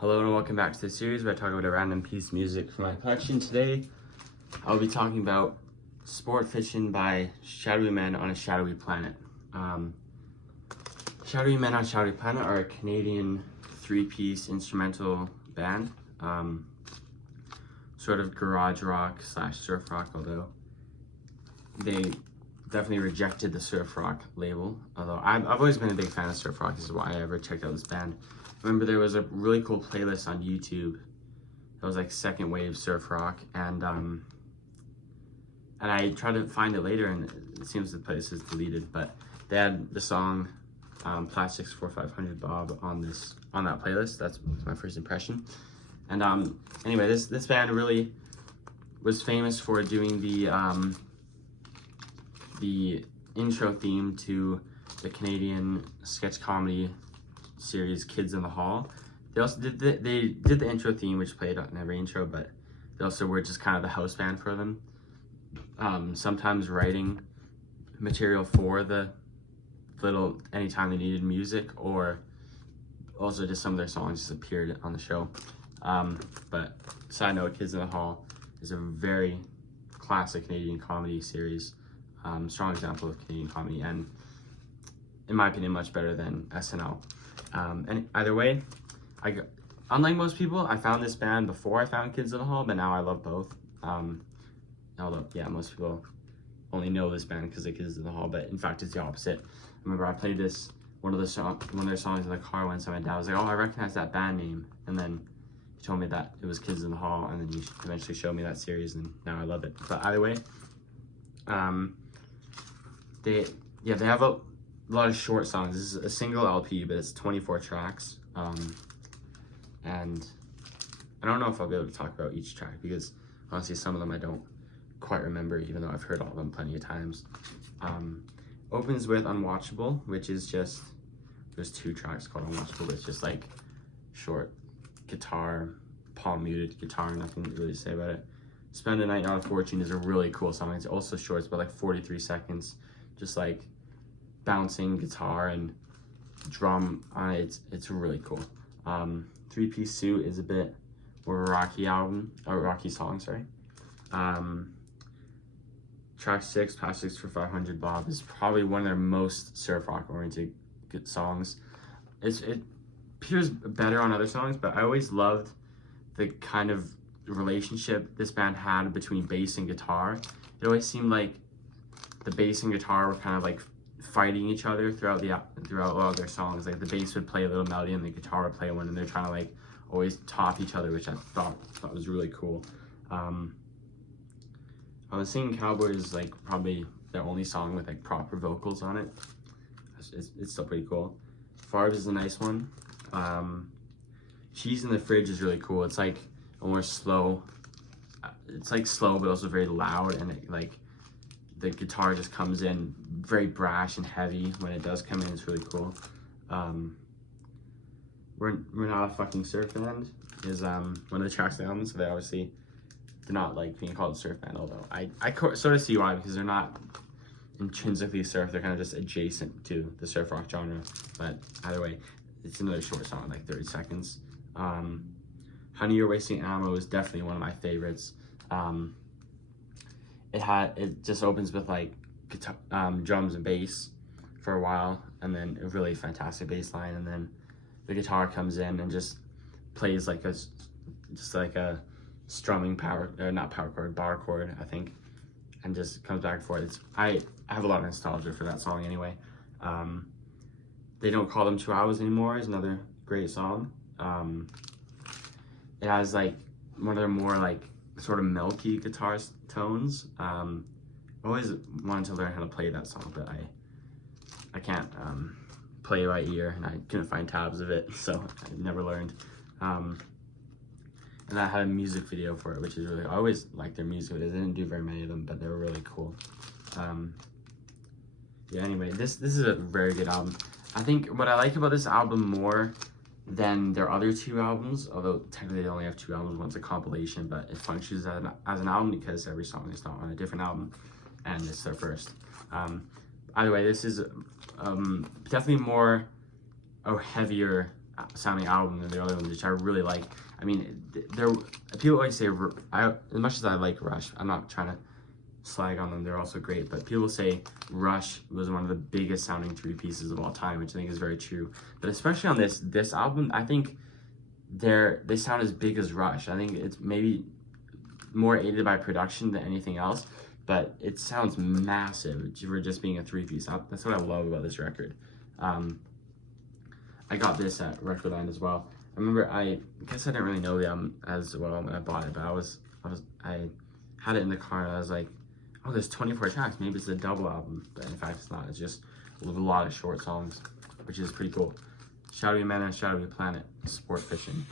Hello and welcome back to the series where I talk about a random piece of music from my collection. Today, I'll be talking about Sport Fishin by Shadowy Men on a Shadowy Planet. Shadowy Men on a Shadowy Planet are a Canadian three-piece instrumental band. Sort of garage rock / surf rock, although they definitely rejected the surf rock label. Although I've always been a big fan of surf rock. This is why I ever checked out this band. I remember there was a really cool playlist on YouTube that was like second wave surf rock, and I tried to find it later, and it seems the playlist is deleted. But they had the song "Plastics 4500 Bob" on that playlist. That's my first impression. And anyway, this band really was famous for doing the intro theme to the Canadian sketch comedy series Kids in the Hall. They also did the intro theme, which played on every intro, but they also were just kind of the house band for them. Sometimes writing material for the little anytime they needed music, or also just some of their songs just appeared on the show. But side note, Kids in the Hall is a very classic Canadian comedy series, strong example of Canadian comedy, and in my opinion much better than SNL. And either way, unlike most people, I found this band before I found Kids in the Hall, but now I love both. Although, yeah, most people only know this band because of Kids in the Hall, but in fact, it's the opposite. I remember I played one of their songs in the car once, and my dad was like, "Oh, I recognize that band name," and then he told me that it was Kids in the Hall, and then he eventually showed me that series, and now I love it. But either way, they have a lot of short songs. This is a single LP, but it's 24 tracks. And I don't know if I'll be able to talk about each track because honestly, some of them I don't quite remember, even though I've heard all of them plenty of times. Opens with Unwatchable, which is just, there's 2 tracks called Unwatchable. It's just like short guitar, palm muted guitar, nothing really to say about it. Spend a Night Not a Fortune is a really cool song. It's also short, it's about like 43 seconds, just like bouncing guitar and drum on it. It's really cool. Three-Piece Suit is a bit more rocky song, sorry. Track 6, Plastics for 500 Bob, is probably one of their most surf rock oriented songs. It appears better on other songs, but I always loved the kind of relationship this band had between bass and guitar. It always seemed like the bass and guitar were kind of like fighting each other throughout a lot of their songs. Like the bass would play a little melody and the guitar would play one, and they're trying to like always top each other, which I thought was really cool. I was singing Cowboy is like probably their only song with like proper vocals on it. It's still pretty cool. Farbs is a nice one. Cheese in the Fridge is really cool. It's like a more slow. It's like slow but also very loud, and the guitar just comes in very brash and heavy when it does come in. It's really cool. We're Not a Fucking Surf Band is one of the tracks on the album, so they obviously do not like being called a surf band, although I sort of see why, because they're not intrinsically surf, they're kind of just adjacent to the surf rock genre. But either way, it's another short song, like 30 seconds. Honey, You're Wasting Ammo is definitely one of my favorites. It just opens with like guitar, drums and bass for a while, and then a really fantastic bass line, and then the guitar comes in and just plays like a strumming bar chord, I think, and just comes back and forth. I have a lot of nostalgia for that song anyway. They Don't Call Them 2 Hours Anymore is another great song. It has like one of their more like sort of milky guitar tones. I always wanted to learn how to play that song, but I can't play by ear, and I couldn't find tabs of it, so I never learned. And I had a music video for it, which is really, I always liked their music videos. They didn't do very many of them, but they were really cool. Yeah, anyway, this is a very good album. I think what I like about this album more than their other 2 albums, although technically they only have 2 albums, one's a compilation, but it functions as an album because every song is not on a different album, and it's their first. Either way, this is definitely more a heavier sounding album than the other ones, which I really like. I mean, people always say, as much as I like Rush, I'm not trying to slag on them, they're also great, but people say Rush was one of the biggest sounding 3 pieces of all time, which I think is very true. But especially on this album, I think they sound as big as Rush. I think it's maybe more aided by production than anything else, but it sounds massive for just being a 3-piece. That's what I love about this record. I got this at Recordland as well. I remember, I guess I didn't really know them as well when I bought it, but I had it in the car and I was like, oh, there's 24 tracks. Maybe it's a double album, but in fact it's not. It's just a lot of short songs, which is pretty cool. Shadowy Man and Shadowy Planet, support Fishin.